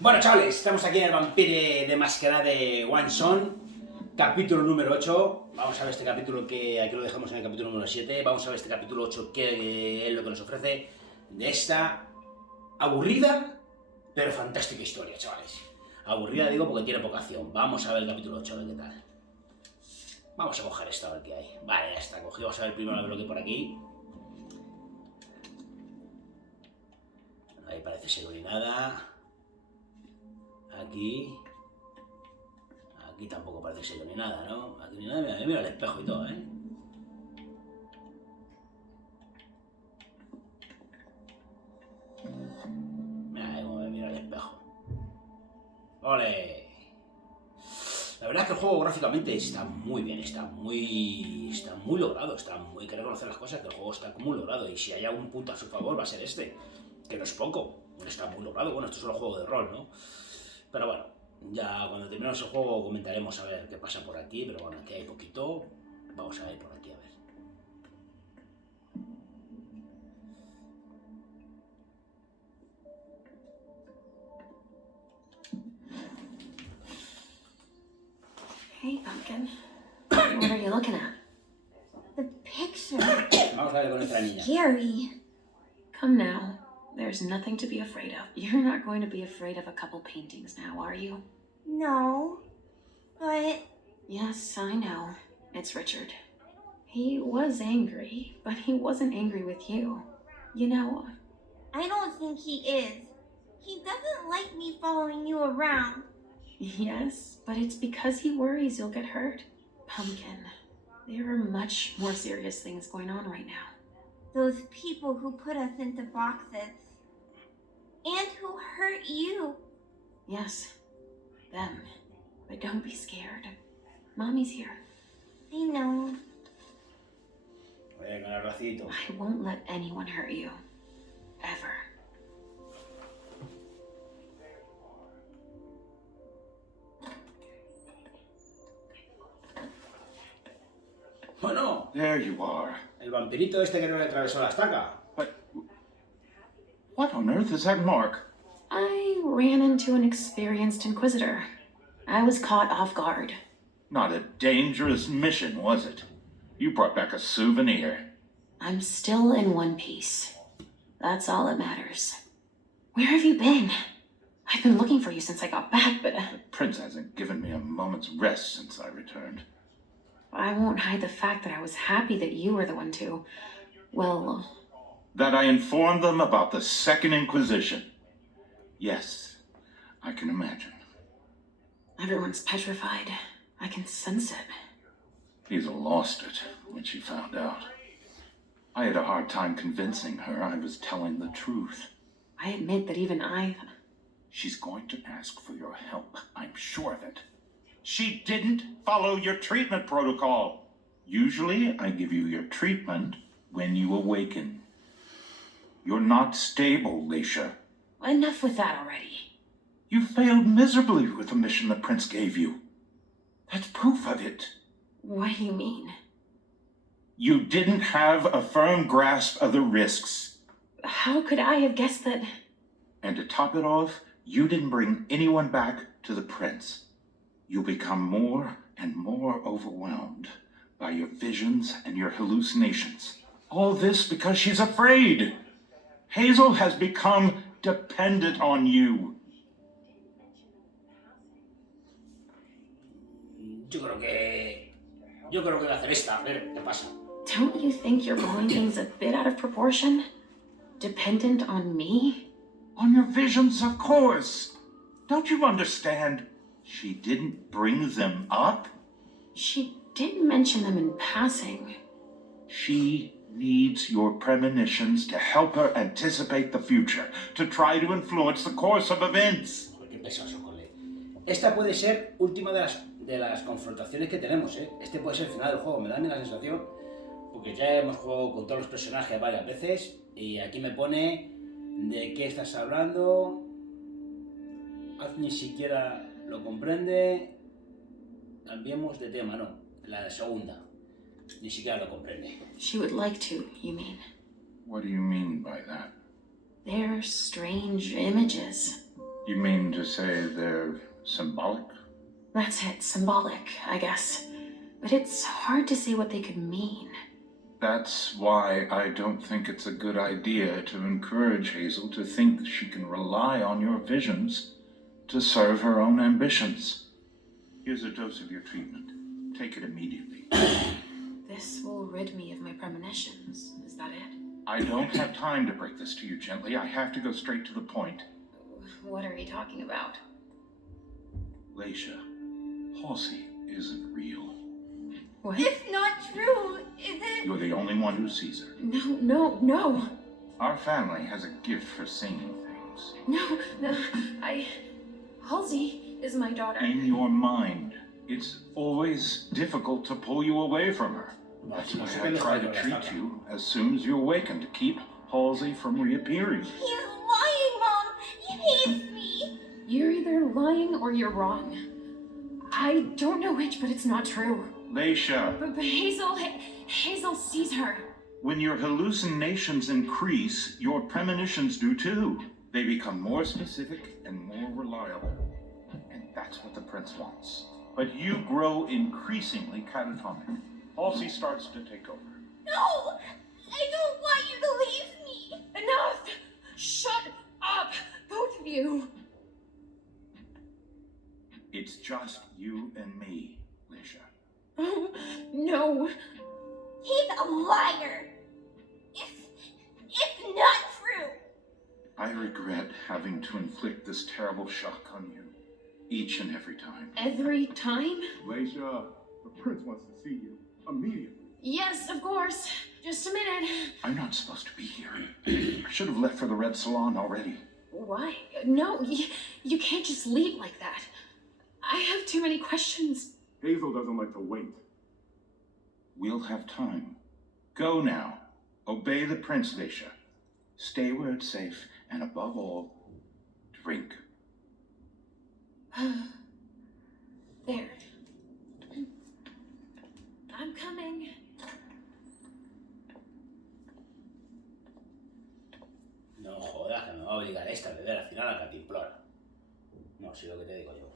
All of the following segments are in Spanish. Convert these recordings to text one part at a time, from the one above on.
Bueno, chavales, estamos aquí en el vampire de Masquerade de Swansong, capítulo número 8. Vamos a ver este capítulo que aquí lo dejamos en el capítulo número 7. Vamos a ver este capítulo 8, qué es lo que nos ofrece de esta aburrida pero fantástica historia, chavales. Aburrida digo porque tiene poca acción. Vamos a ver el capítulo 8, a ver qué tal. Vamos a coger esto a ver qué hay. Vale, ya está cogido. Vamos a ver primero lo que hay por aquí. Ahí parece ser ni nada. Aquí tampoco parece ser ni nada, ¿no? Aquí ni nada, mira el espejo y todo, ¿eh? Mira cómo me mira el espejo. ¡Ole! La verdad es que el juego gráficamente está muy bien, está muy logrado, hay que reconocer las cosas, que el juego está muy logrado y si hay algún punto a su favor va a ser este, que no es poco, está muy logrado. Bueno, esto es solo juego de rol, ¿no? Pero bueno, ya cuando terminemos el juego comentaremos a ver qué pasa por aquí, pero bueno, aquí hay poquito, vamos a ir por aquí a ver. Hey, Pumpkin. What are you looking at? The picture. Vamos a ver con nuestra niña. Scary. Come now. There's nothing to be afraid of. You're not going to be afraid of a couple paintings now, are you? No. But Yes, I know. It's Richard. He was angry, but he wasn't angry with you. You know, I don't think he is. He doesn't like me following you around. yes, but it's because he worries you'll get hurt. Pumpkin, there are much more serious things going on right now. Those people who put us into boxes. And who hurt you. Yes, them. But don't be scared. Mommy's here. I know. Oye, con el racito. I won't let anyone hurt you. Ever. Bueno, There you are. el vampirito este que no le atravesó la estaca. But what on earth is that mark? I ran into an experienced inquisitor. I was caught off guard. Not a dangerous mission, was it? You brought back a souvenir. I'm still in one piece. That's all that matters. Where have you been? I've been looking for you since I got back, but The prince hasn't given me a moment's rest since I returned. I won't hide the fact that I was happy that you were the one to, well, That I informed them about the Second Inquisition. Yes, I can imagine. everyone's petrified. I can sense it. Hazel lost it when she found out. I had a hard time convincing her I was telling the truth. I admit that even I... She's going to ask for your help, I'm sure of it. She didn't follow your treatment protocol. Usually, I give you your treatment when you awaken. You're not stable, Leisha. Enough with that already. You failed miserably with the mission the prince gave you. That's proof of it. What do you mean? You didn't have a firm grasp of the risks. How could I have guessed that... And to top it off, you didn't bring anyone back to the prince. You'll become more and more overwhelmed by your visions and your hallucinations. All this because she's afraid. Hazel has become dependent on you. Yo creo que voy a hacer esta, a ver qué pasa. Don't you think you're blowing things a bit out of proportion? Dependent on me? On your visions, of course. Don't you understand? She didn't bring them up. She did mention them in passing. She needs your premonitions to help her anticipate the future, to try to influence the course of events. Qué pesazo, cole. Esta puede ser última de las confrontaciones que tenemos, ¿eh? Este puede ser el final del juego, me da a mí la sensación, porque ya hemos jugado con todos los personajes varias veces y aquí me pone de qué estás hablando, ni siquiera lo comprende, cambiemos de tema, no, la segunda, ni siquiera lo comprende. She would like to, you mean? What do you mean by that? They're strange images. You mean to say they're symbolic? That's it, symbolic, I guess. But it's hard to say what they could mean. That's why I don't think it's a good idea to encourage Hazel to think she can rely on your visions to serve her own ambitions. Here's a dose of your treatment. Take it immediately. This will rid me of my premonitions. Is that it? I don't have time to break this to you gently. I have to go straight to the point. What are you talking about? Leisha, Halsey isn't real. What? It's not true, is it? You're the only one who sees her. No. Our family has a gift for seeing things. No, Halsey is my daughter. In your mind, it's always difficult to pull you away from her. That's why I try to treat you as soon as you awaken to keep Halsey from reappearing. He's lying, Mom. He hates me. You're either lying or you're wrong. I don't know which, but it's not true. Leisha, But Hazel sees her. when your hallucinations increase, your premonitions do too. They become more specific and more reliable. And that's what the prince wants. But you grow increasingly catatonic. Halsey starts to take over. No! I don't want you to leave me. Enough! Shut up, both of you. It's just you and me, Leisha. Oh, no. He's a liar. It's not true. I regret having to inflict this terrible shock on you, each and every time. Every time? Leisha, the prince wants to see you immediately. Yes, of course. Just a minute. I'm not supposed to be here. I should have left for the Red Salon already. Why? No, you can't just leave like that. I have too many questions. Hazel doesn't like to wait. We'll have time. Go now. Obey the prince, Leisha. Stay where it's safe, and above all, drink. There. I'm coming. No jodas, que me va a obligar esta a beber al final a Capítulo. No, si lo que te digo yo.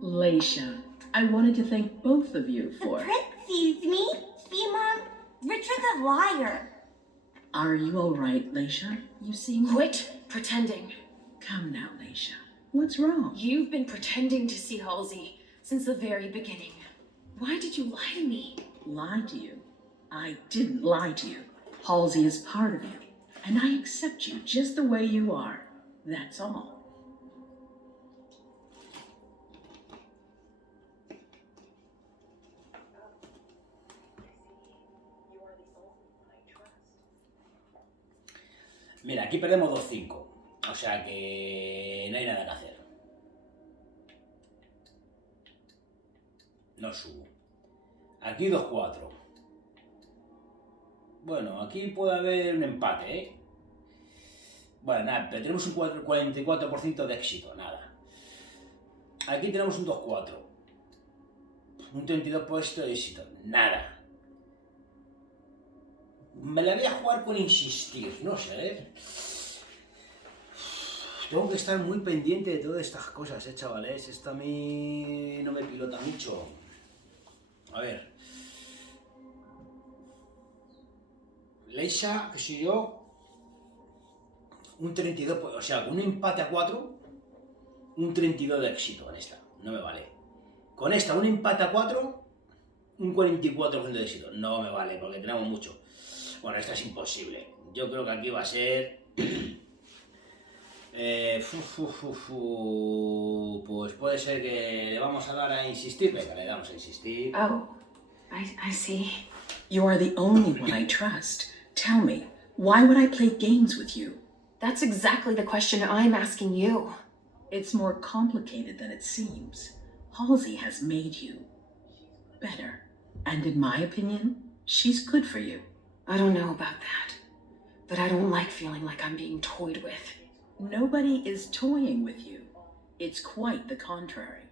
Leisha, I wanted to thank both of you The for... prince sees me. See, Mom? Richard's a liar. Are you all right, Leisha? You seem... Quit pretending. Come now, Leisha. What's wrong? You've been pretending to see Halsey since the very beginning. Why did you lie to me? Lie to you? I didn't lie to you. Halsey is part of you, and I accept you just the way you are. That's all. Mira, aquí perdemos 2-5. O sea que no hay nada que hacer. No subo. Aquí 2-4. Bueno, aquí puede haber un empate, ¿eh? Bueno, nada, pero tenemos un 44% de éxito, nada. Aquí tenemos un 2-4. Un 32% de éxito, nada. Me la voy a jugar con insistir, no sé, ¿eh? Tengo que estar muy pendiente de todas estas cosas, chavales. Esto a mí no me pilota mucho. A ver. Leisha, que soy yo, un 32, o sea, con un empate a 4, un 32 de éxito en esta. No me vale. Con esta, un empate a 4, un 44% de éxito. No me vale, porque tenemos mucho. Bueno, esta es imposible. Yo creo que aquí va a ser... Pues puede ser que le vamos a dar a insistir. Venga, le damos a insistir. Oh, I see. You are the only one I trust. Tell me, why would I play games with you? That's exactly the question I'm asking you. It's more complicated than it seems. Halsey has made you better. And in my opinion, she's good for you. I don't know about that, but I don't like feeling like I'm being toyed with. Nobody is toying with you. It's quite the contrary.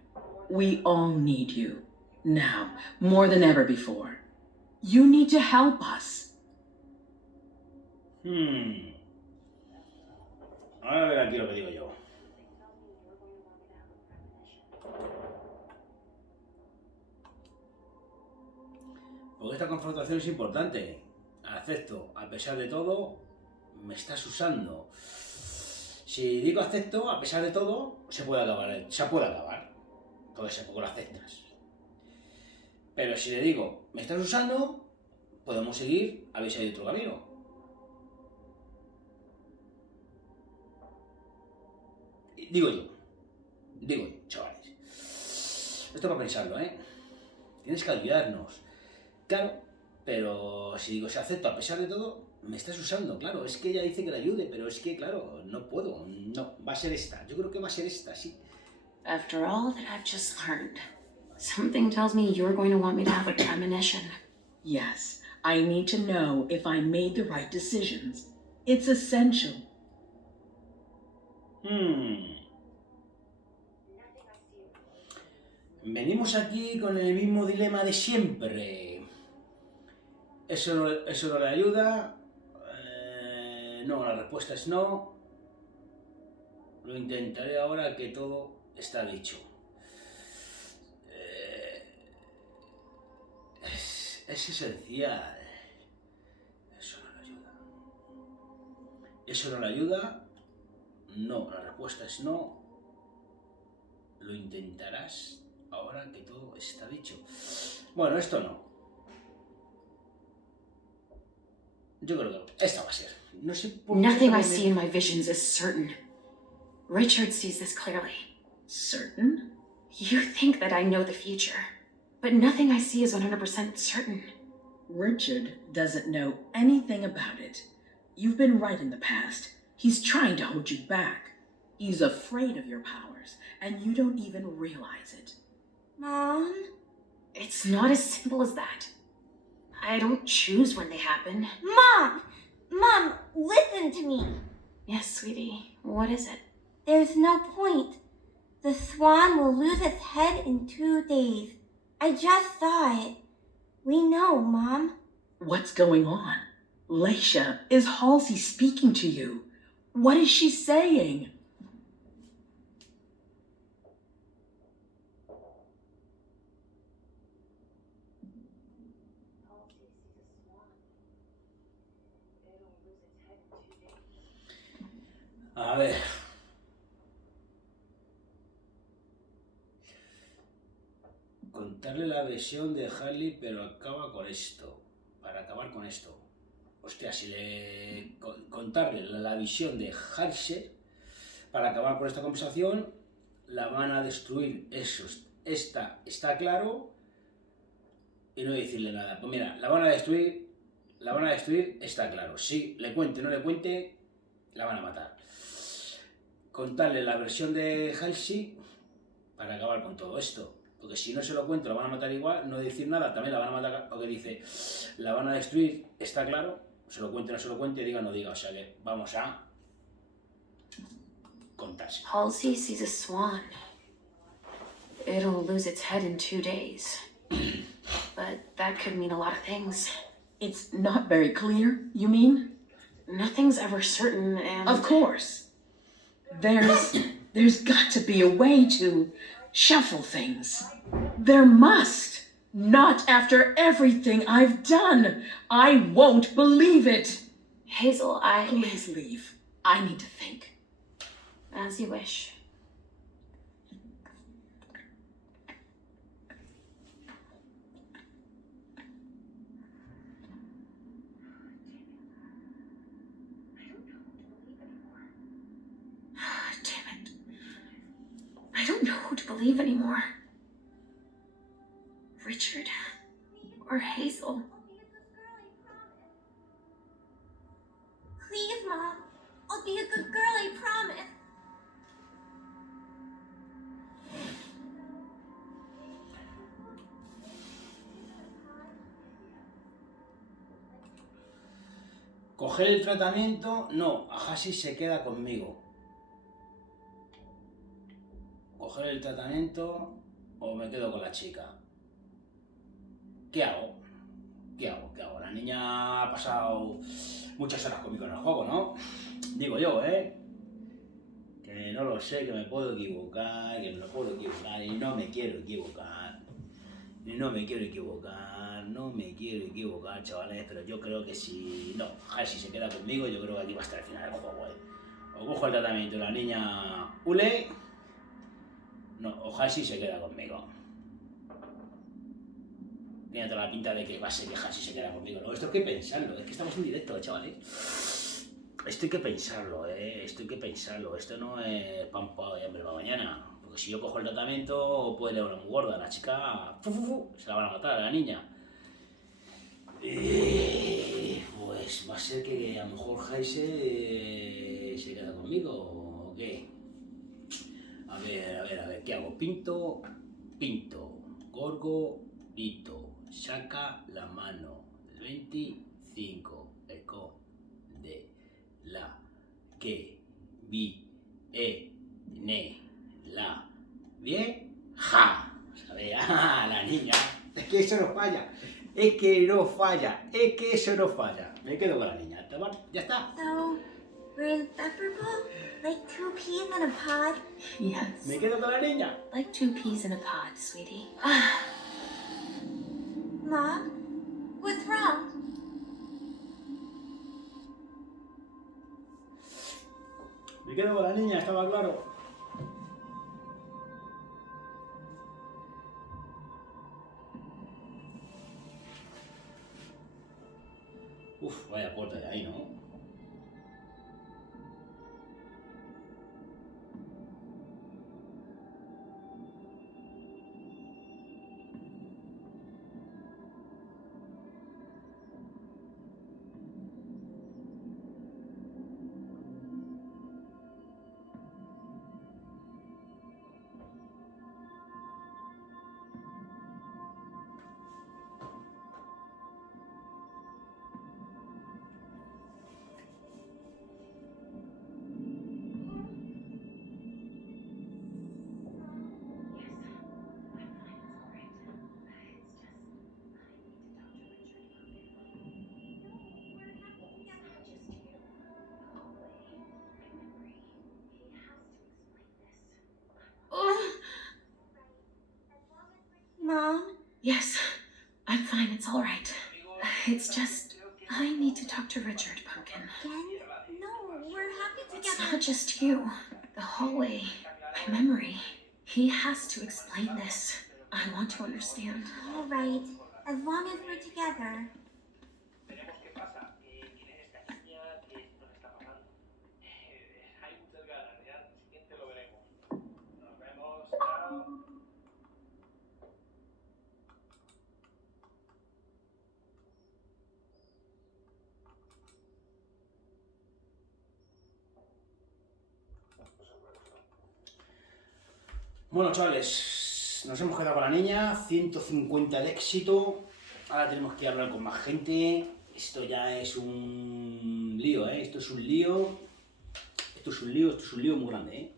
We all need you. Now, more than ever before. You need to help us. a ver aquí lo que digo yo. Porque esta confrontación es importante. Acepto, a pesar de todo, me estás usando. Si digo acepto, a pesar de todo, se puede acabar. Porque ese poco lo aceptas. Pero si le digo, me estás usando, podemos seguir a ver si hay otro camino. Digo yo, chavales. Esto para pensarlo, ¿eh? Tienes que ayudarnos. Claro, pero si digo, si acepto a pesar de todo, me estás usando, claro. Es que ella dice que la ayude, pero es que, claro, no puedo. No, va a ser esta. Yo creo que va a ser esta, sí. After all that I've just learned, something tells me you're going to want me to have a premonition. Yes, I need to know if I made the right decisions. It's essential. Venimos aquí con el mismo dilema de siempre. Eso no le ayuda. No, la respuesta es no. Lo intentaré ahora que todo está dicho. Es esencial. Eso no le ayuda. Eso no le ayuda. No, la respuesta es no. Lo intentarás ahora que todo está dicho. Bueno, esto no. Yo creo que esta va a ser. No sé por qué. Nothing I see in my visions is certain. Richard sees this clearly. Certain? You think that I know the future, but nothing I see is 100% certain. Richard doesn't know anything about it. You've been right in the past. He's trying to hold you back. He's afraid of your powers, and you don't even realize it. Mom? It's not as simple as that. I don't choose when they happen. Mom! Mom, listen to me. Yes, sweetie. What is it? There's no point. The swan will lose its head in 2 days. I just saw it. We know, Mom. What's going on? Leisha, is Halsey speaking to you? What is she saying? A ver. Contarle la versión de Harley, pero acaba con esto. Para acabar con esto. Hostia, si le... Contarle la visión de Harley, para acabar con esta conversación, la van a destruir. Eso está claro. Y no decirle nada. Pues mira, la van a destruir, está claro. Si le cuente o no le cuente, la van a matar. Contarle la versión de Halsey para acabar con todo esto. Porque si no se lo cuento, la van a matar igual. No decir nada, también la van a matar. Porque dice, la van a destruir, está claro. Se lo cuente o no se lo cuente, diga o no diga. O sea que vamos a contarse. Halsey sees a swan. It'll lose its head in 2 days. But that could mean a lot of things. It's not very clear, you mean? Nothing's ever certain, and... Of course. There's got to be a way to shuffle things. There must. Not after everything I've done. I won't believe it. Hazel, Please leave. I need to think. As you wish. Damn it. I don't know who to believe anymore. Richard or Hazel. Please, Mom. I'll be a good girl, I promise. Coger el tratamiento, no, Ahasi se queda conmigo. Coger el tratamiento o me quedo con la chica. ¿Qué hago? La niña ha pasado muchas horas conmigo en el juego, ¿no? Digo yo, ¿eh? No lo sé, que me puedo equivocar, que me lo puedo equivocar y no me quiero equivocar. No me quiero equivocar, chavales, pero yo creo que si... No, Halsey se queda conmigo, yo creo que aquí va a estar el final del juego, O cojo el tratamiento de la niña Ule... No, o Halsey se queda conmigo. Tiene toda la pinta de que va a ser que Halsey se queda conmigo, ¿no? Esto hay que pensarlo, es que estamos en directo, chavales. Esto hay que pensarlo, Esto no es pan y hambre para mañana. Porque si yo cojo el tratamiento, puede leer una muy gorda. La chica, se la van a matar a la niña. Pues va a ser que a lo mejor Heise se queda conmigo, ¿o qué? A ver, ¿qué hago? Pinto, gorgo, lito, saca la mano, el 25, eco, de, la, que, vi, ne, la, vieja. ¿Sabes? La niña. Es que eso no falla. Es que eso no falla. Me quedo con la niña. Ya está. So, we're inseparable? Like two peas in a pod? Yes. Me quedo con la niña. Like 2 peas in a pod, sweetie. Mom? What's wrong? Me quedo con la niña, estaba claro. Uf, vaya puerta de ahí, ¿no? Mom? Yes, I'm fine. It's all right. It's just, I need to talk to Richard, Pumpkin. Again? No, we're happy It's together. not just you. The hallway, my memory. He has to explain this. I want to understand. All right, as long as we're together. Veremos qué pasa. ¿Quién es esta niña? ¿Qué es lo que está pasando? Hay muchas ganas. Ya el siguiente lo veremos. Nos vemos. Chao. Bueno, chavales, nos hemos quedado con la niña, 150 de éxito. Ahora tenemos que hablar con más gente. Esto ya es un lío, Esto es un lío. Esto es un lío muy grande,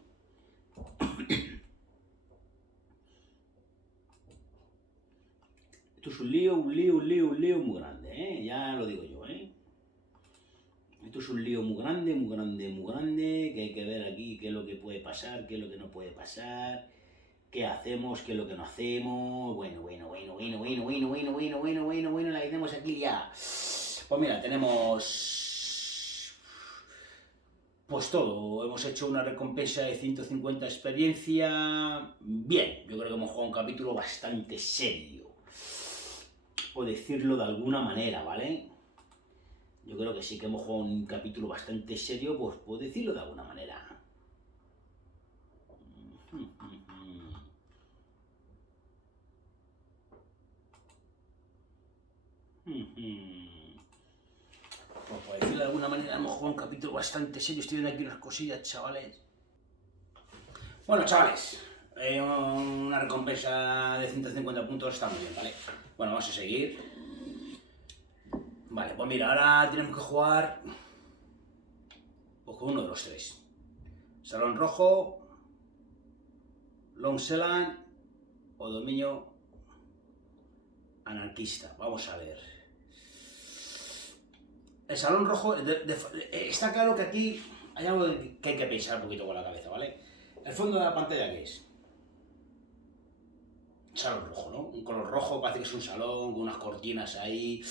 Esto es un lío muy grande, Ya lo digo yo, Esto es un lío muy grande, que hay que ver aquí qué es lo que puede pasar, qué es lo que no puede pasar, qué hacemos, qué es lo que no hacemos. Bueno, la que tenemos aquí liada. Pues mira, tenemos pues todo. Hemos hecho una recompensa de 150 experiencia. Bien, yo creo que hemos jugado un capítulo bastante serio, por decirlo de alguna manera, ¿vale? Yo creo que sí que hemos jugado un capítulo bastante serio, pues por decirlo de alguna manera. Pues por decirlo de alguna manera hemos jugado un capítulo bastante serio. Estoy viendo aquí unas cosillas, chavales. Bueno, chavales, una recompensa de 150 puntos está muy bien, ¿vale? Bueno, vamos a seguir. Vale, pues mira, ahora tenemos que jugar pues con uno de los tres. Salón rojo, Long Selan o dominio anarquista. Vamos a ver. El salón rojo, está claro que aquí hay algo que hay que pensar un poquito con la cabeza, ¿vale? El fondo de la pantalla, ¿qué es? Salón rojo, ¿no? Un color rojo, parece que es un salón con unas cortinas ahí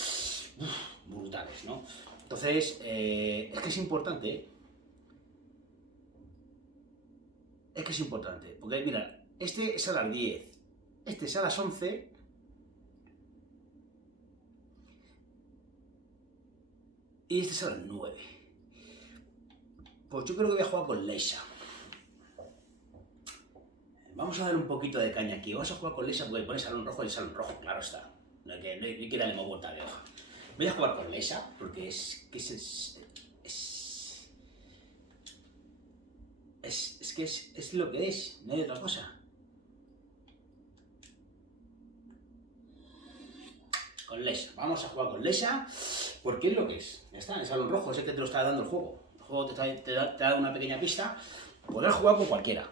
brutales, ¿no? Entonces, es que es importante, ¿eh? Es que es importante, porque mira, este es a las 10, este es a las 11 y este es a las 9. Pues yo creo que voy a jugar con Leisha. Vamos a dar un poquito de caña aquí. Vamos a jugar con Leisha porque pone salón rojo y el salón rojo, claro está. No hay que darle más vuelta de hoja. Voy a jugar con Leisha porque es lo que es, no hay otra cosa. Con Leisha. Vamos a jugar con Leisha porque es lo que es. Ya está, el salón rojo es el que te lo está dando el juego. El juego te da una pequeña pista. Podrás jugar con cualquiera.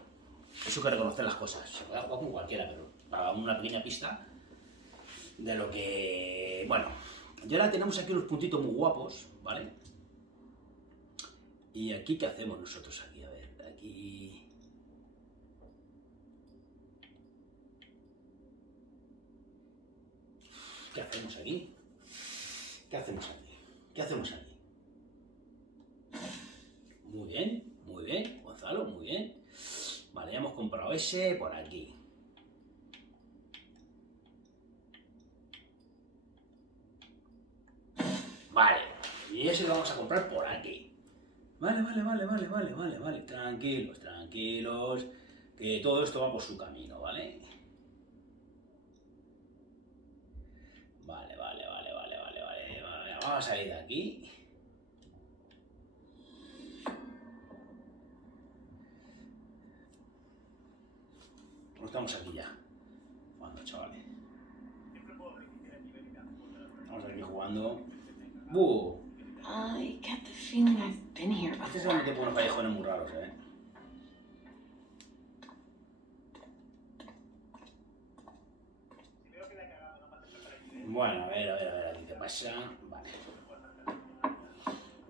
Eso que reconocer las cosas. Se puede jugar con cualquiera, pero para una pequeña pista de lo que... Bueno, y ahora tenemos aquí unos puntitos muy guapos, ¿vale? Y aquí, ¿qué hacemos nosotros aquí? A ver, aquí... ¿Qué hacemos aquí? ¿Qué hacemos aquí? ¿Qué hacemos aquí? Muy bien, Gonzalo, muy bien. Vale, ya hemos comprado ese por aquí. Vale, y ese lo vamos a comprar por aquí. Vale. Tranquilos, que todo esto va por su camino, ¿vale? Vale. Vamos a ir de aquí. Pues estamos aquí ya. Jugando, chavales. Estamos aquí jugando. I get the feeling I've been here Este se before. me mete por unos callejones muy raros, ¿eh? Bueno, a ver, aquí qué pasa. Vale.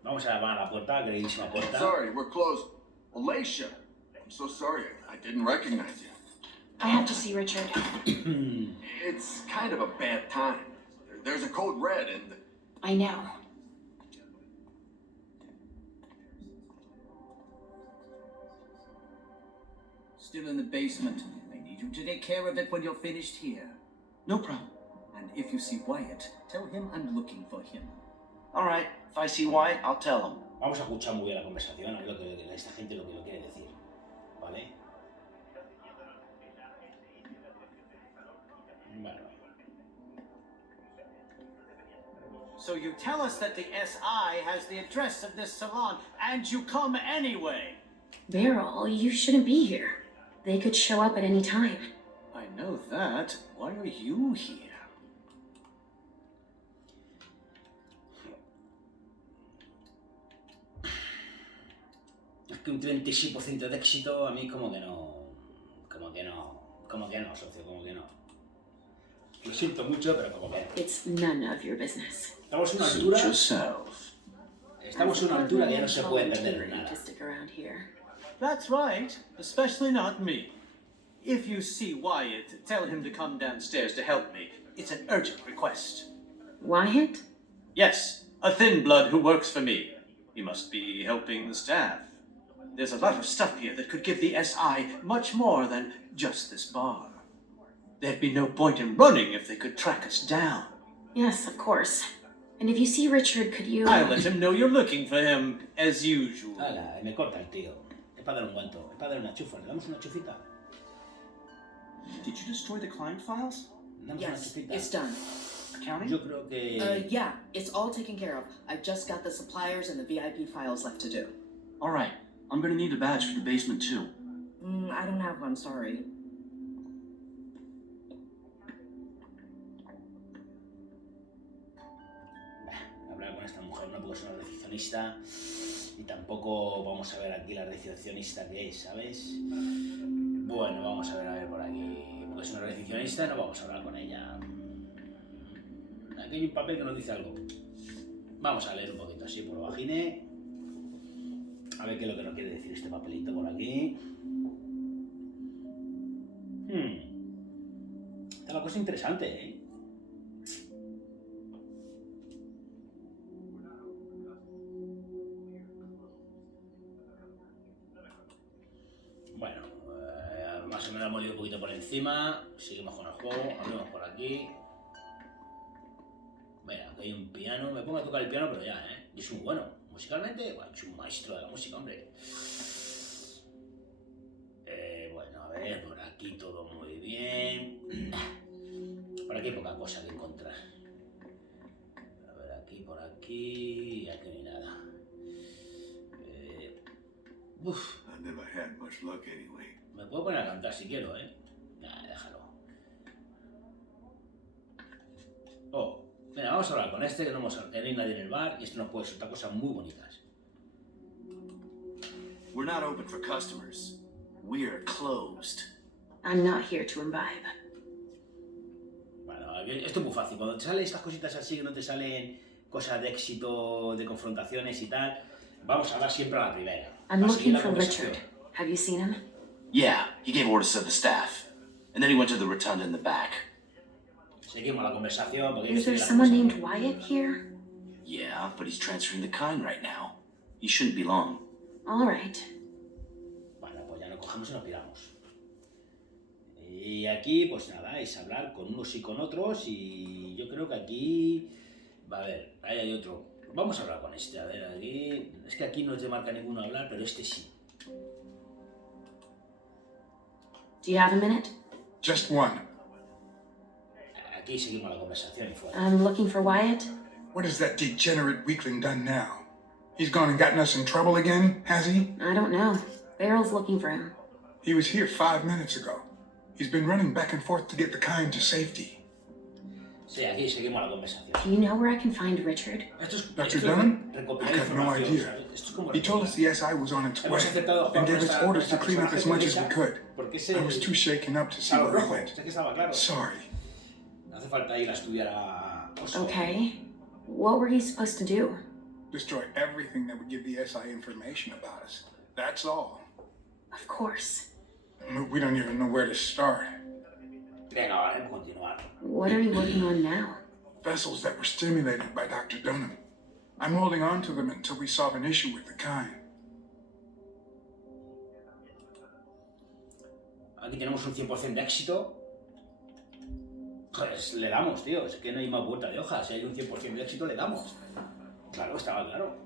Vamos a llamar a la puerta, queridísima puerta. Sorry, we're closed. Alicia, I'm so sorry. I didn't recognize you. I have to see Richard. It's kind of a bad time. There's a code red and... I know. Still in the basement. I need you to take care of it when you're finished here. No problem. And if you see Wyatt, tell him I'm looking for him. All right. If I see Wyatt, I'll tell him. Vamos a escuchar muy bien la conversación, a ver lo que esta gente lo que lo quiere decir, ¿vale? Bueno. So you tell us that the SI has the address of this salon, and you come anyway. Beryl, you shouldn't be here. They could show up at any time. I know that. Why are you here? Es que un 36% de éxito a mí como que no, socio, como que no. Lo siento mucho, pero como que no. It's none of your business. Estamos a una Suit altura, yourself. estamos a una altura que ya no se puede perder nada. To stick around here. That's right, especially not me. If you see Wyatt, tell him to come downstairs to help me. It's an urgent request. Wyatt? Yes, a thin blood who works for me. He must be helping the staff. There's a lot of stuff here that could give the SI much more than just this bar. There'd be no point in running if they could track us down. Yes, of course. And if you see Richard, could you... I'll let him know you're looking for him, as usual. Hala, me corta el tío. Es para dar un guanto, es para dar una chufa. ¿Le damos una chufita? Did you destroy the client files? ¿Le damos una Yes, chufita? it's done. Accounting? Yo creo que... Yeah, it's all taken care of. I've just got the suppliers and the VIP files left to do. All right. I'm gonna need a badge for the basement too. I don't have one, sorry. Hablar con esta mujer no, porque es una recepcionista y tampoco vamos a ver aquí la recepcionista que es, ¿sabes? Bueno, vamos a ver por aquí, porque es una recepcionista, no vamos a hablar con ella. Aquí hay un papel que nos dice algo. Vamos a leer un poquito así por lo bajine. A A ver qué es lo que nos quiere decir este papelito por aquí. Está la cosa interesante, ¿eh? Bueno, más o menos hemos ido un poquito por encima. Seguimos con el juego, abrimos por aquí. Mira, aquí hay un piano. Me pongo a tocar el piano, pero ya, ¿eh? Y es un bueno. Musicalmente, bueno, es un maestro de la música, hombre. Bueno, a ver, por aquí todo muy bien. Por aquí hay poca cosa que encontrar. A ver, aquí, por aquí... Aquí no hay nada. I never had much luck anyway. Me puedo poner a cantar si quiero, ¿eh? Nah, déjalo. Oh, mira, vamos a hablar con este, que no hemos tenido nadie en el bar, y este nos puede soltar cosas muy bonitas. We're not open for customers. We're closed. I'm not here to imbibe. Bueno, esto es muy fácil. Cuando te salen estas cositas así, que no te salen cosas de éxito, de confrontaciones y tal, vamos a hablar siempre a la primera. I'm A seguir looking la for conversación. Richard. Have you seen him? Yeah, he gave orders to the staff. And then he went to the rotunda in the back. Seguimos la conversación porque hay que Is there seguir la someone named conversación. Wyatt here? Yeah, but he's transferring the kind right now. He shouldn't be long. All right. Bueno, pues ya nos cogemos y nos piramos. Y aquí, pues nada, es hablar con unos y con otros, y yo creo que aquí... Va a ver, ahí hay otro. Vamos a hablar con este, a ver, aquí... Es que aquí no te marca ninguno hablar, pero este sí. Do you have a minute? Just one. Aquí seguimos la conversación y fuera. I'm looking for Wyatt. What has that degenerate weakling done now? He's gone and gotten us in trouble again, has he? I don't know. Barrel's looking for him. He was here 5 minutes ago. He's been running back and forth to get the kind to safety. Sí, aquí seguimos la conversación. Do you know where I can find Richard? Esto es, Dr. esto es Dunham? recopilar I have no información, idea. ¿sabes? Esto es como He told us the SI was on its way and gave us orders to clean up as much as we could. Porque I was too shaken up to see Claro, where he rojo, went. sé que estaba claro. Sorry. No hace falta ir a estudiar a... Okay. What were you supposed to do? Destroy everything that would give the SI information about us. That's all. Of course. We don't even know where to start. Venga, vale, continuar. What are you working on now? Vessels that were stimulated by Dr. Dunham. I'm holding on to them until we solve an issue with the kind. Aquí tenemos un 100% de éxito. Pues le damos, tío. Es que no hay más vuelta de hoja. Si hay un 100% de éxito, le damos. Claro, estaba claro.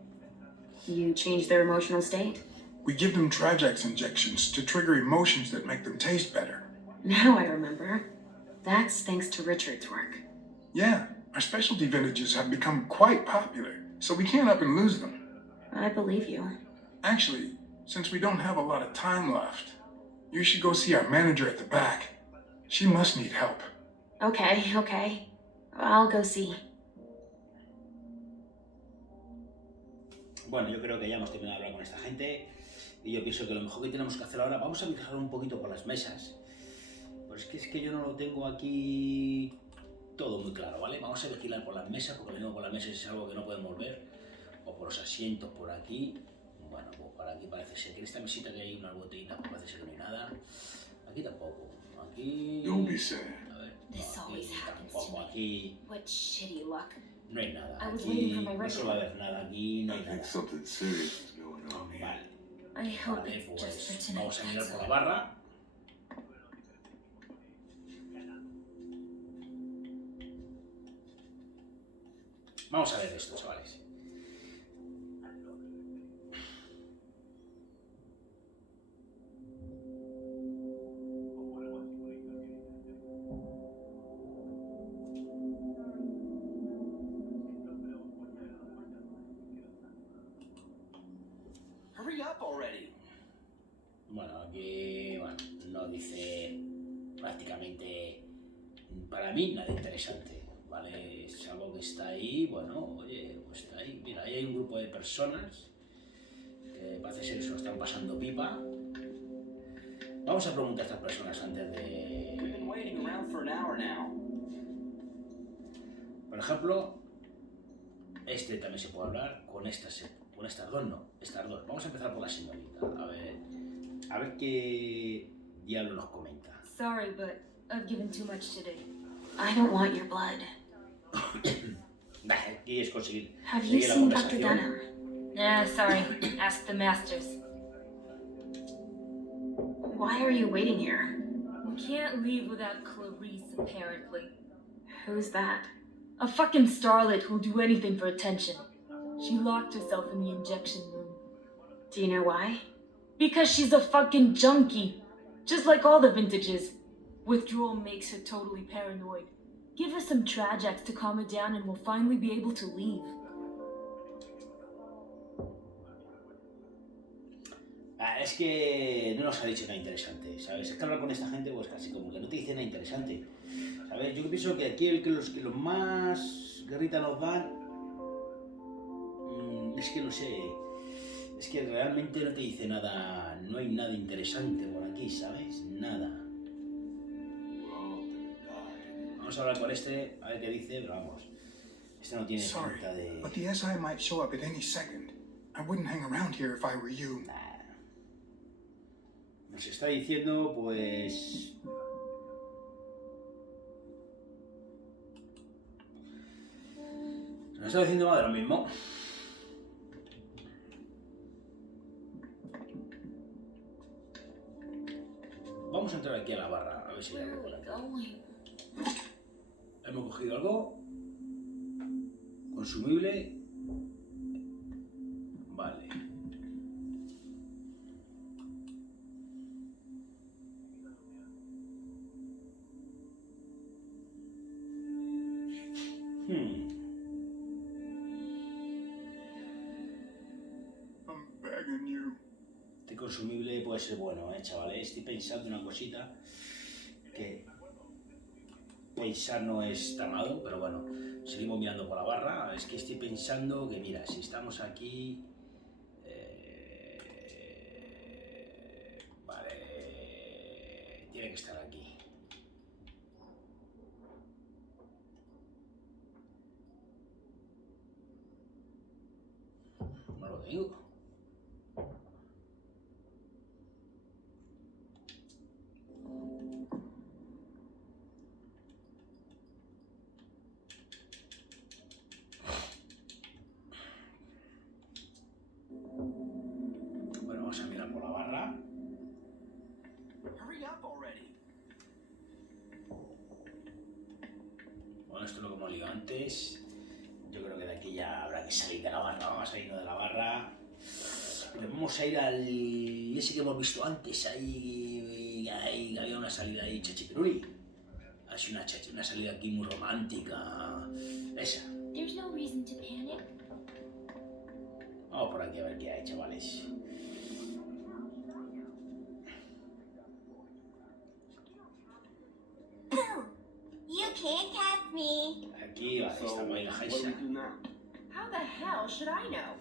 You change their emotional state? We give them Trijax injections to trigger emotions that make them taste better. Now I remember. That's thanks to Richard's work. Yeah, our specialty vintages have become quite popular, so we can't up and lose them. I believe you. Actually, since we don't have a lot of time left, you should go see our manager at the back. She must need help. Okay. I'll go see. Bueno, yo creo que ya hemos terminado de hablar con esta gente. Y yo pienso que lo mejor que tenemos que hacer ahora... Vamos a viajar un poquito por las mesas. Pues es que yo no lo tengo aquí... todo muy claro, ¿vale? Vamos a vigilar por las mesas, porque lo mismo por las mesas es algo que no podemos ver. O por los asientos por aquí. Bueno, pues por aquí parece ser que en esta mesita que hay unas botellitas, pues parece ser que no hay nada. Aquí tampoco. Aquí... Don't be sad. A ver, This no, always aquí happens tampoco. to me. Aquí What shitty luck. no hay nada. I was Aquí waiting for my no suele regular. haber nada. Aquí no I hay think nada. something serious is going on here. Vale. I hope Vale, it's just for pues tonight. vamos a mirar that's por la all. barra. Vamos a ver esto, chavales. Hurry up already. Bueno, aquí no dice prácticamente para mí nada interesante, ¿vale? Es algo que está ahí, bueno, oye, pues está ahí. Mira, ahí hay un grupo de personas que parece ser que se lo están pasando pipa. Vamos a preguntar a estas personas antes de... We've been waiting around for an hour now. Por ejemplo, este también se puede hablar, con esta con este ardor no, este ardor. Vamos a empezar por la señorita. A ver qué diablo nos comenta. Sorry, but I've given too much today. I don't want your blood. Aquí es conseguir. Have you seguir la seen Dr. conversación. Dunham? Nah, sorry. Ask the masters. Why are you waiting here? We can't leave without Clarice, apparently. Who's that? A fucking starlet who'll do anything for attention. She locked herself in the injection room. Do you know why? Because she's a fucking junkie. Just like all the vintages. Withdrawal makes her totally paranoid. Give her some Trajax to calm her down and we'll finally be able to leave. Es que no nos ha dicho nada interesante, ¿sabes? Es que hablar con esta gente pues casi como que no te dice nada interesante, ¿sabes? Yo pienso que aquí los más guerrita nos dan, es que no sé, es que realmente no te dice nada, no hay nada interesante por aquí, ¿sabes? Nada. Vamos a hablar con este, a ver qué dice, pero vamos, este no tiene pinta de... But the SI might show up at any second. I wouldn't hang around here if I were you. Nos está diciendo, pues... Nos está diciendo más de lo mismo. Vamos a entrar aquí a la barra, a ver si hay algo por aquí. Hemos cogido algo. Consumible. Vale. Este consumible puede ser bueno, chavales. Estoy pensando en una cosita que pensar no es tan malo, pero bueno, seguimos mirando por la barra. Es que estoy pensando que, mira, si estamos aquí... vale, tiene que estar aquí. No lo digo. Bueno, vamos a mirar por la barra. Bueno, esto es lo que hemos leído antes. Yo creo que de aquí ya habrá que salir de la barra. Vamos a salir de la barra. Pero vamos a ir al... ese que hemos visto antes. Ahí había una salida ahí, chachipiruli. Así una salida aquí muy romántica. Esa. There's no reason to panic. Vamos por aquí a ver qué hay, chavales. You can't catch me. Aquí, vale, estamos ahí la jaisa. How the hell should I know?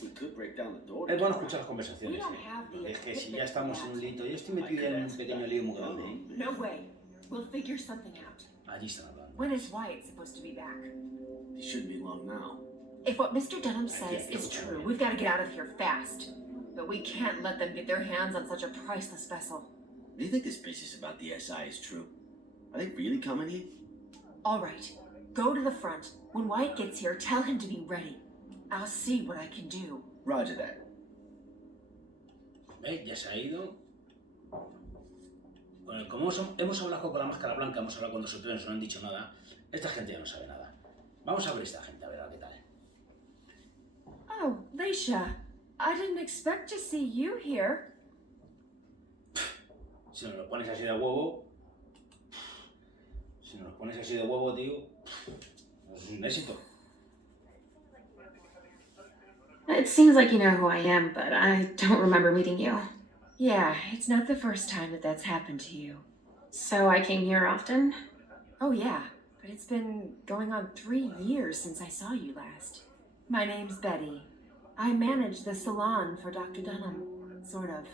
We could break down the door. Es bueno escuchar las conversaciones. We don't have the Es que si ya estamos en un lío, yo estoy metido en un pequeño lío muy grande, ¿eh? No way. We'll figure something out. Allí están hablando. When is Wyatt supposed to be back? He shouldn't be long now. If what Mr. Dunham says is true, we've got to get out of here fast. But we can't let them get their hands on such a priceless vessel. Do you think this business about the SI is true? Are they really coming here? All right, go to the front. When Wyatt gets here, tell him to be ready. I'll see what I can do. Roger that. ¿Ves? Ya se ha ido. Bueno, como hemos hablado con la máscara blanca, hemos hablado con dos o tres, no han dicho nada. Esta gente ya no sabe nada. Vamos a ver esta gente, a ver qué tal. Oh, Leisha. I didn't expect to see you here. Si nos lo pones así de huevo... Si nos lo pones así de huevo, tío... Es un éxito. It seems like you know who I am, but I don't remember meeting you. Yeah, it's not the first time that that's happened to you. So I came here often? Oh yeah, but it's been going on 3 years since I saw you last. My name's Betty. I manage the salon for Dr. Dunham, sort of.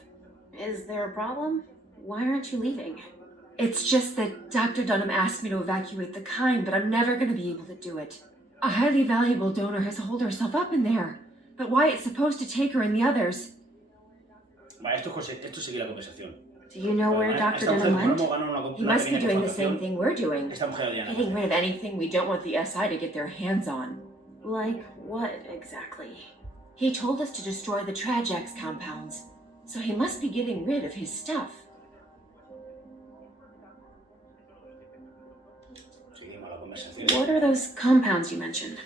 Is there a problem? Why aren't you leaving? It's just that Dr. Dunham asked me to evacuate the kind, but I'm never going to be able to do it. A highly valuable donor has holed herself up in there. But Wyatt's supposed to take her and the others. Vale, esto sigue la conversación. Do you know where Dr. Denham went? He must be doing the same thing we're doing. Esta mujer odiana. Getting rid of anything we don't want the SI to get their hands on. Like what, exactly? He told us to destroy the Trajax compounds, so he must be getting rid of his stuff. What are those compounds you mentioned?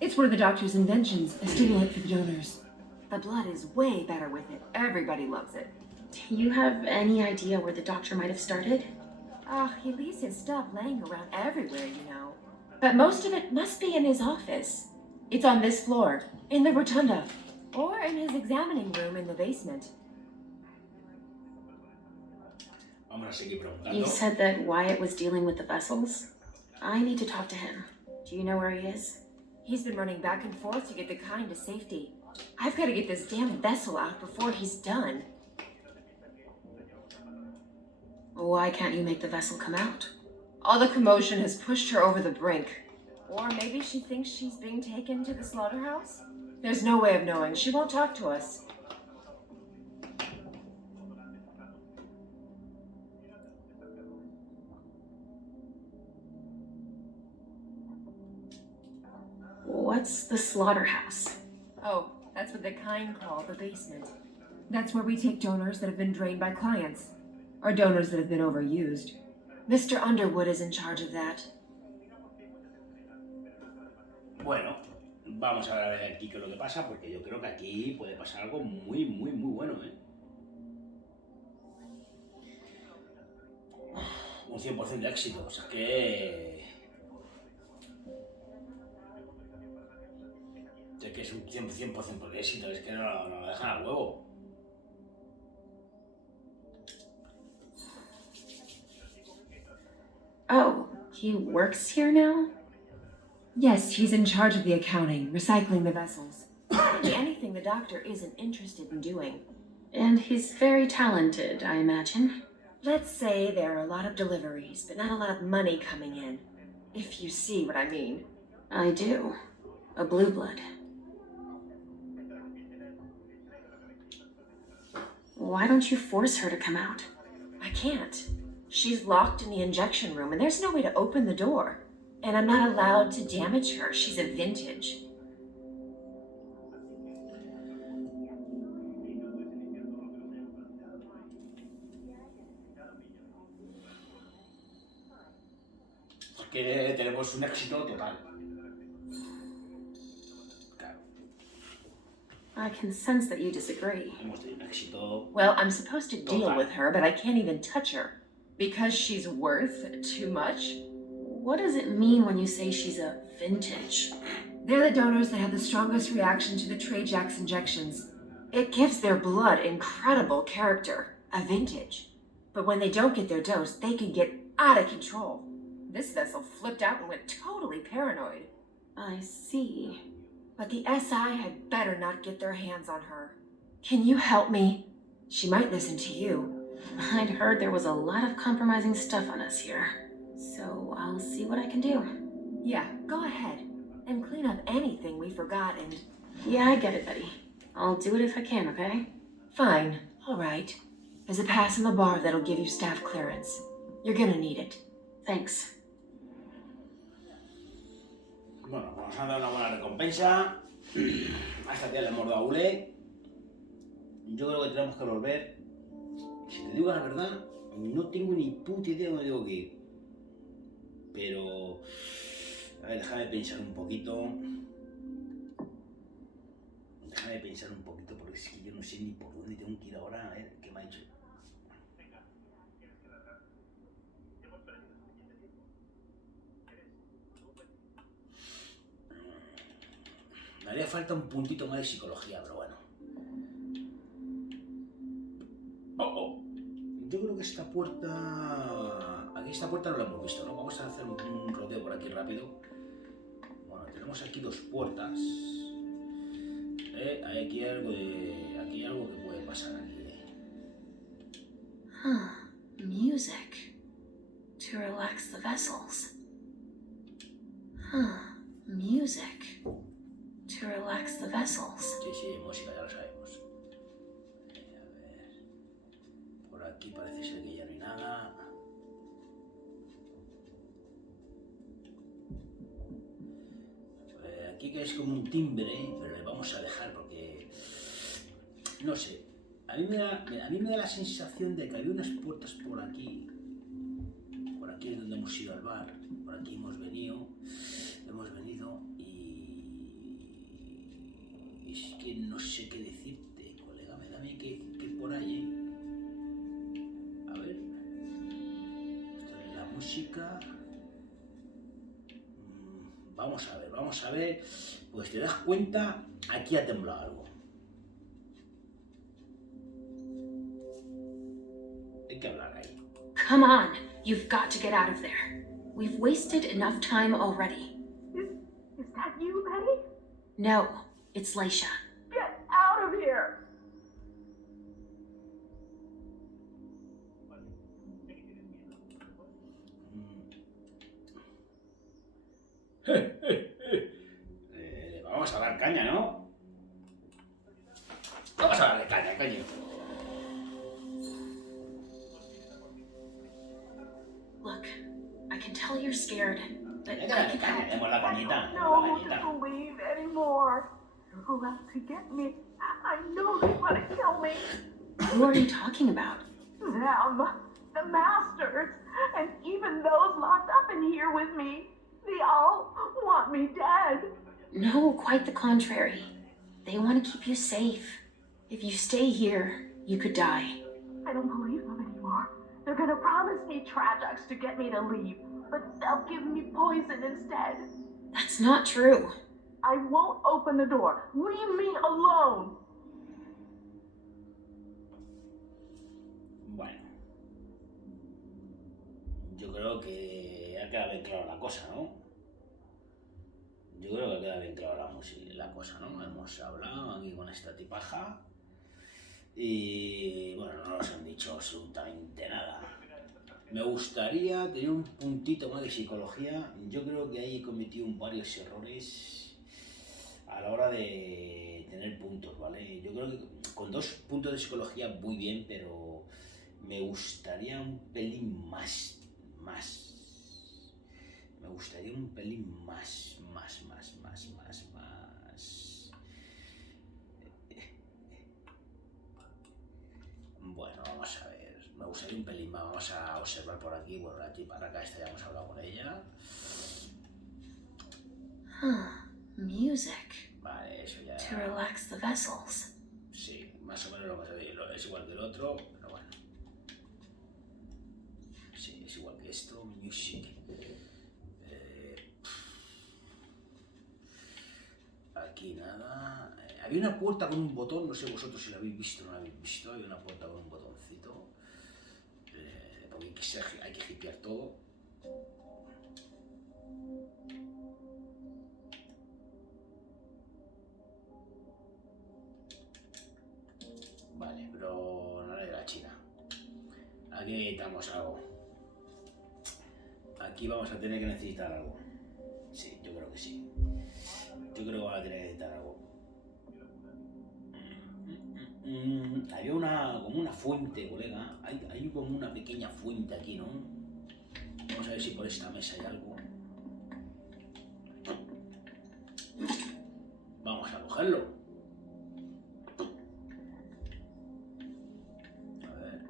It's one of the doctor's inventions, a stimulant for the donors. The blood is way better with it. Everybody loves it. Do you have any idea where the doctor might have started? He leaves his stuff laying around everywhere, you know. But most of it must be in his office. It's on this floor, in the rotunda, or in his examining room in the basement. You said that Wyatt was dealing with the vessels? I need to talk to him. Do you know where he is? He's been running back and forth to get the kind to safety. I've got to get this damn vessel out before he's done. Why can't you make the vessel come out? All the commotion has pushed her over the brink. Or maybe she thinks she's being taken to the slaughterhouse? There's no way of knowing. She won't talk to us. What's the slaughterhouse? Oh, that's what the kind call the basement. That's where we take donors that have been drained by clients. Or donors that have been overused. Mr. Underwood is in charge of that. Bueno, vamos a ver aquí qué es lo que pasa, porque yo creo que aquí puede pasar algo muy, muy, muy bueno, ¿eh? Un 100% de éxito, o sea que... Es que es un 100% de éxito, es que no lo dejan al huevo. Oh, he works here now? Yes, he's in charge of the accounting, recycling the vessels. Maybe anything the doctor isn't interested in doing. And he's very talented, I imagine. Let's say there are a lot of deliveries, but not a lot of money coming in. If you see what I mean. I do. A blue blood. Why don't you force her to come out? I can't. She's locked in the injection room, and there's no way to open the door. And I'm not allowed to damage her. She's a vintage. Que tenemos un éxito total. Claro. I can sense that you disagree. Hemos tenido un éxito. Well, I'm supposed to deal with her, but I can't even touch her. Because she's worth too much? What does it mean when you say she's a vintage? They're the donors that have the strongest reaction to the Trajax injections. It gives their blood incredible character, a vintage. But when they don't get their dose, they can get out of control. This vessel flipped out and went totally paranoid. I see. But the SI had better not get their hands on her. Can you help me? She might listen to you. I'd heard there was a lot of compromising stuff on us here. So I'll see what I can do. Yeah, go ahead. And clean up anything we forgot and... Yeah, I get it, Betty. I'll do it if I can, okay? Fine. All right. There's a pass in the bar that'll give you staff clearance. You're gonna need it. Thanks. Bueno, pues nos han dado una buena recompensa. A esta tía le hemos dado hule. Yo creo que tenemos que volver. Si te digo la verdad, no tengo ni puta idea de dónde tengo que ir. Pero... A ver, déjame pensar un poquito. Déjame pensar un poquito porque es que yo no sé ni por dónde tengo que ir ahora. A ver, ¿qué me ha dicho? Me haría falta un puntito más de psicología, pero bueno. Oh. Yo creo que esta puerta... Aquí esta puerta no la hemos visto, ¿no? Vamos a hacer un rodeo por aquí rápido. Bueno, tenemos aquí dos puertas. Hay aquí algo de... Aquí hay algo que puede pasar aquí. Music. To relax the vessels. Music. To relax the vessels. Sí, sí, música, ya lo sabemos. A ver. Por aquí parece ser que ya no hay nada. Aquí que es como un timbre, pero le vamos a dejar porque... No sé. A mí me da la sensación de que había unas puertas por aquí. Por aquí es donde hemos ido al bar. Por aquí hemos venido y... Es que no sé qué decirte, colega. Me da a mí que por ahí, A ver. Esto es la música. Vamos a ver. Pues te das cuenta, aquí ha temblado algo. Hay que hablar ahí. Come on, you've got to get out of there. We've wasted enough time already. Is that you, Betty? No, it's Leisha. Get out of here! Vamos a dar caña, ¿no? Vamos a darle caña, coño. Look, I can tell you're scared, but I Dale can caña, help. demos la cañita. No, to believe anymore. They're out to get me. I know they want to kill me. Who are you talking about? Them, the masters, and even those locked up in here with me. They all want me dead. No, quite the contrary. They want to keep you safe. If you stay here, you could die. I don't believe them anymore. They're gonna promise me tragics to get me to leave, but they'll give me poison instead. That's not true. I won't open the door. Leave me alone. Bueno. Yo creo que ha quedado bien clara la cosa, ¿no? Yo creo que ha quedado bien clara la cosa, ¿no? Hemos hablado aquí con esta tipaja y, bueno, no nos han dicho absolutamente nada. Me gustaría tener un puntito más de psicología. Yo creo que ahí he cometido varios errores a la hora de tener puntos, ¿vale? Yo creo que con 2 puntos de psicología muy bien, pero me gustaría un pelín más. Me gustaría un pelín más. Bueno, vamos a ver. Me gustaría un pelín más. Vamos a observar por aquí. Bueno, la tipa acá esta ya hemos hablado con ella. Music. Vale, eso ya... To relax the vessels. Sí, más o menos lo que es igual que el otro, pero bueno. Sí, es igual que esto, music. Aquí nada. Había una puerta con un botón, no sé vosotros si la habéis visto o no la habéis visto. Había una puerta con un botoncito. Porque hay que hipear todo. Vale, pero no era China. Aquí necesitamos algo. Aquí vamos a tener que necesitar algo. Sí, yo creo que sí. Yo creo que vamos a tener que necesitar algo. Había como una fuente, colega. Hay como una pequeña fuente aquí, ¿no? Vamos a ver si por esta mesa hay algo. Vamos a cogerlo.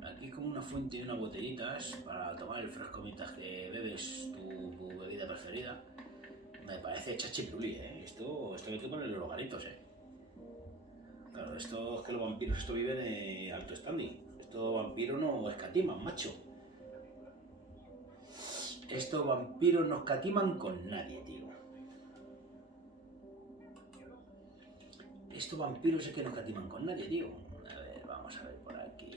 Aquí como una fuente y unas botellitas para tomar el fresco mientras que bebes tu bebida preferida. Me parece chachipiruli, ¿eh? Esto hay que ponerle los garitos, ¿eh? Claro, esto es que los vampiros viven en alto standing. Estos vampiros no escatiman, macho. Estos vampiros no escatiman con nadie, tío. Estos vampiros es que no escatiman con nadie, tío. A ver, vamos a ver por aquí.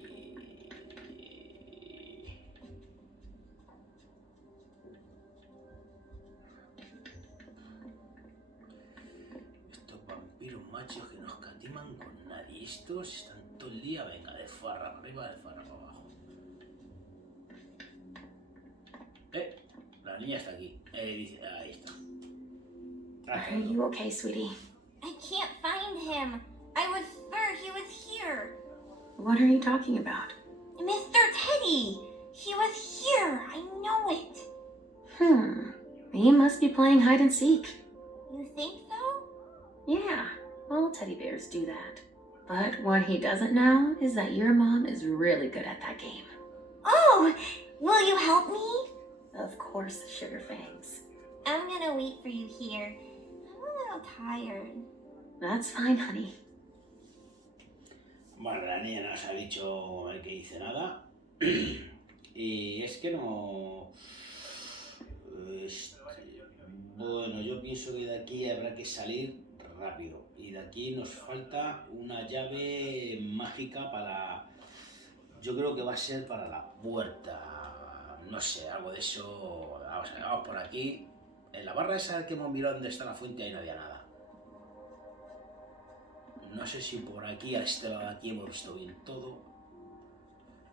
Estos vampiros machos que no escatiman con nadie. Estos están todo el día, venga, de farra para arriba, de farra para abajo. La niña está aquí. Dice, ahí está. Are you okay, sweetie? I can't find him. I would swear he was here. What are you talking about? Mr. Teddy! He was here. I know it. He must be playing hide and seek. You think so? Yeah, all teddy bears do that. But what he doesn't know is that your mom is really good at that game. Oh! Will you help me? Of course, Sugar Fangs. I'm gonna wait for you here. I'm a little tired. That's fine, honey. Bueno, la niña no nos ha dicho el que dice nada. Y es que no... Bueno, yo pienso que de aquí habrá que salir rápido. Y de aquí nos falta una llave mágica para... Yo creo que va a ser para la puerta. No sé, algo de eso. Vamos por aquí. En la barra esa que hemos mirado donde está la fuente ahí no había nada. No sé si por aquí, a este lado de aquí, hemos visto bien todo.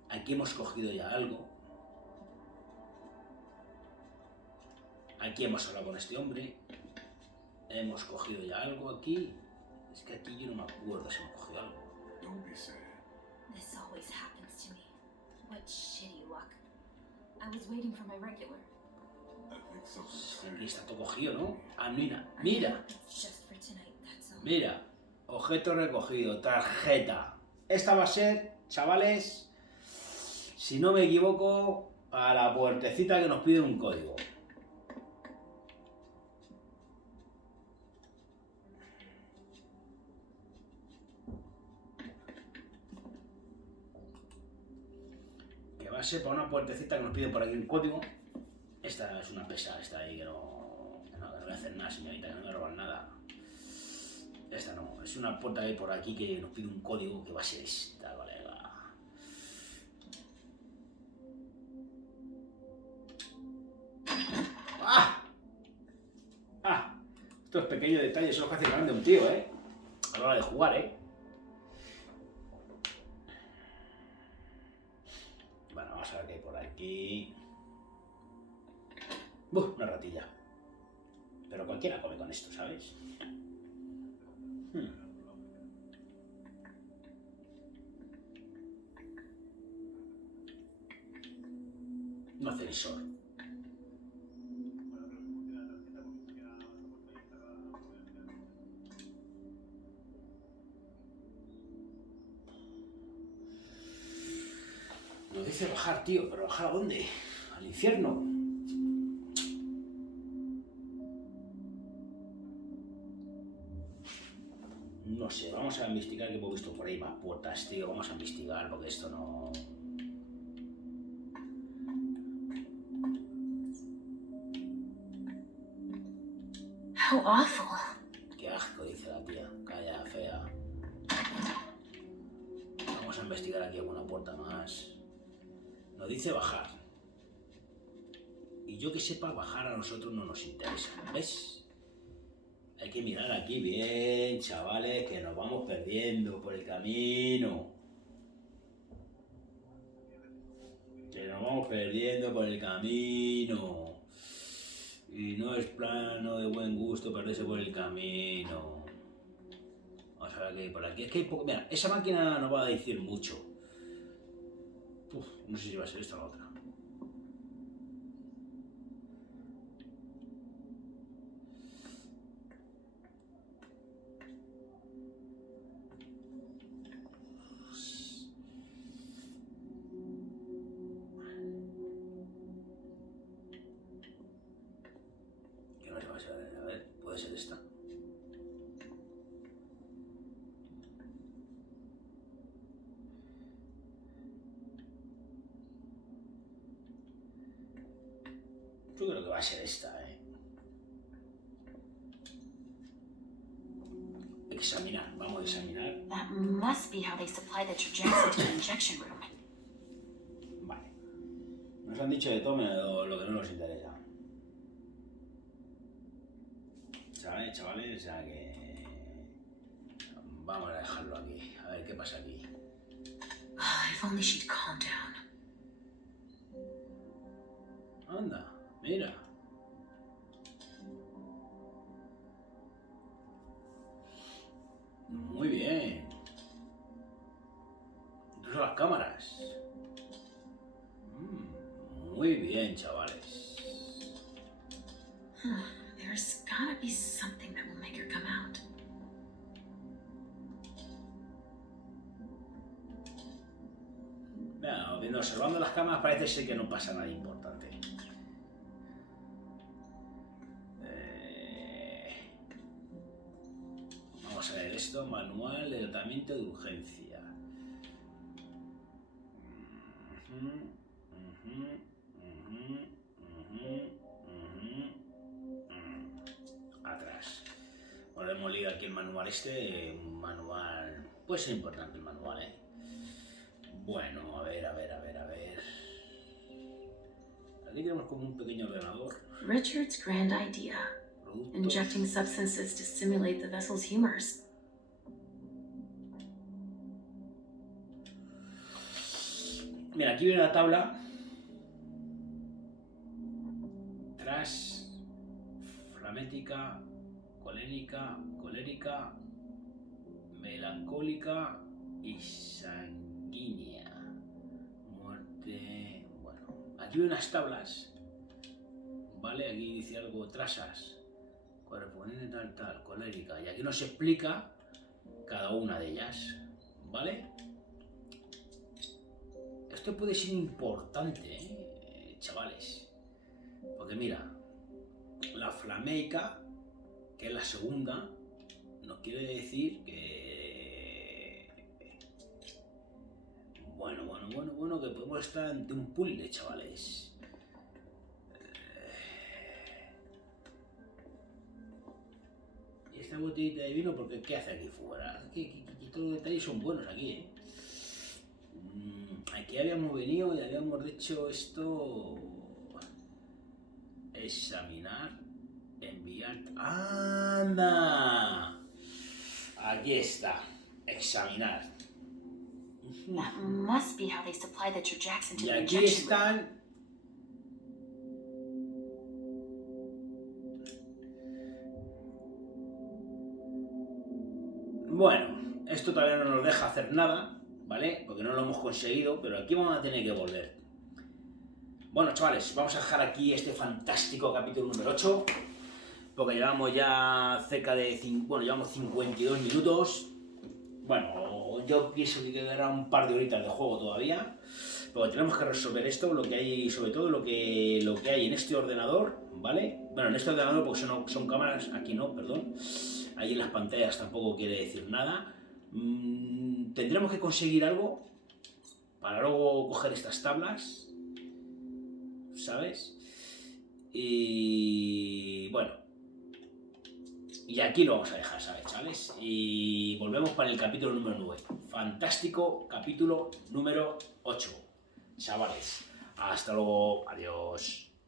Aquí hemos cogido ya algo. Aquí hemos hablado con este hombre. Hemos cogido ya algo aquí. Es que aquí yo no me acuerdo si hemos cogido algo. This always happens to me. What shitty luck. I was waiting for my regular. Aquí está todo cogido, ¿no? Ah, mira. Just for tonight, that's all. Mira. Objeto recogido, tarjeta. Esta va a ser, chavales, si no me equivoco, a la puertecita que nos pide un código. Que va a ser para una puertecita que nos pide por aquí un código. Esta es una pesada, esta ahí que no voy a hacer nada, señorita, que no me roban nada. Esta no, es una puerta que hay por aquí que nos pide un código que va a ser esta, colega. ¡Ah! Estos pequeños detalles son los que hacen grande un tío, a la hora de jugar, Bueno, vamos a ver qué hay por aquí. Una ratilla. Pero cualquiera come con esto, ¿sabes? Un ascensor. Nos dice bajar, tío, pero ¿bajar a dónde? ¿Al infierno? No sé, vamos a investigar que hemos visto por ahí más puertas, tío. Vamos a investigar porque esto no... How awful. Qué asco, dice la tía. Calla, fea. Vamos a investigar aquí alguna puerta más. Nos dice bajar. Y yo que sepa, bajar a nosotros no nos interesa. ¿Ves? Hay que mirar aquí bien, chavales, que nos vamos perdiendo por el camino. Que nos vamos perdiendo por el camino. Y no es plano de buen gusto perderse por el camino. Vamos a ver qué hay por aquí. Es que hay poco... Mira, esa máquina no va a decir mucho. No sé si va a ser esta o la otra. ¿Qué más va a ser? A ver, puede ser esta. Yo creo que va a ser esta, Examinar, vamos a examinar. That must be how they supply the trajects into the injection room. Vale. Nos han dicho de todo menos lo que no nos interesa. ¿Sabes, chavales? O sea que... Vamos a dejarlo aquí. A ver qué pasa aquí. If only she'd calm down. Anda, mira. Incluso las cámaras. Muy bien, chavales. There's gotta be something that will make her come out. Bueno, viendo, observando las cámaras parece ser que no pasa nada importante. Vamos a ver esto, manual de tratamiento de urgencia. Atrás. Bueno, hemos leído aquí el manual este, un manual... Puede ser importante el manual, ¿eh? Bueno, a ver. Aquí tenemos como un pequeño ordenador. Richard's grand idea. Injecting substances to stimulate the vessel's humors. Mira, aquí viene la tabla. Tras, flamética, colérica, melancólica y sanguínea. Muerte... Bueno, aquí hay unas tablas, ¿vale? Aquí dice algo, trasas, correspondiente tal, colérica. Y aquí nos explica cada una de ellas, ¿vale? Esto puede ser importante, chavales. Porque mira, la flameica, que es la segunda, nos quiere decir que... Bueno, que podemos estar ante un puzzle, chavales. Y esta botellita de vino, porque ¿qué hace aquí fuera? Que todos los detalles son buenos aquí, ¿eh? Aquí habíamos venido y habíamos dicho esto... Examinar, enviar... ¡Anda! Aquí está, examinar. That must be how they supply the Trajax into Y the aquí injection room. están... Bueno, esto todavía no nos deja hacer nada, ¿vale? Porque no lo hemos conseguido, pero aquí vamos a tener que volver. Bueno, chavales, vamos a dejar aquí este fantástico capítulo número 8, porque llevamos ya cerca de... Bueno, llevamos 52 minutos. Bueno, yo pienso que quedará un par de horitas de juego todavía, porque tenemos que resolver esto, lo que hay, sobre todo lo que hay en este ordenador, ¿vale? Bueno, en este ordenador porque son cámaras, aquí no, perdón. Ahí en las pantallas tampoco quiere decir nada. Tendremos que conseguir algo para luego coger estas tablas, ¿sabes? Y bueno, y aquí lo vamos a dejar, ¿sabes, chavales? Y volvemos para el capítulo número 9. Fantástico capítulo número 8, chavales. Hasta luego, adiós.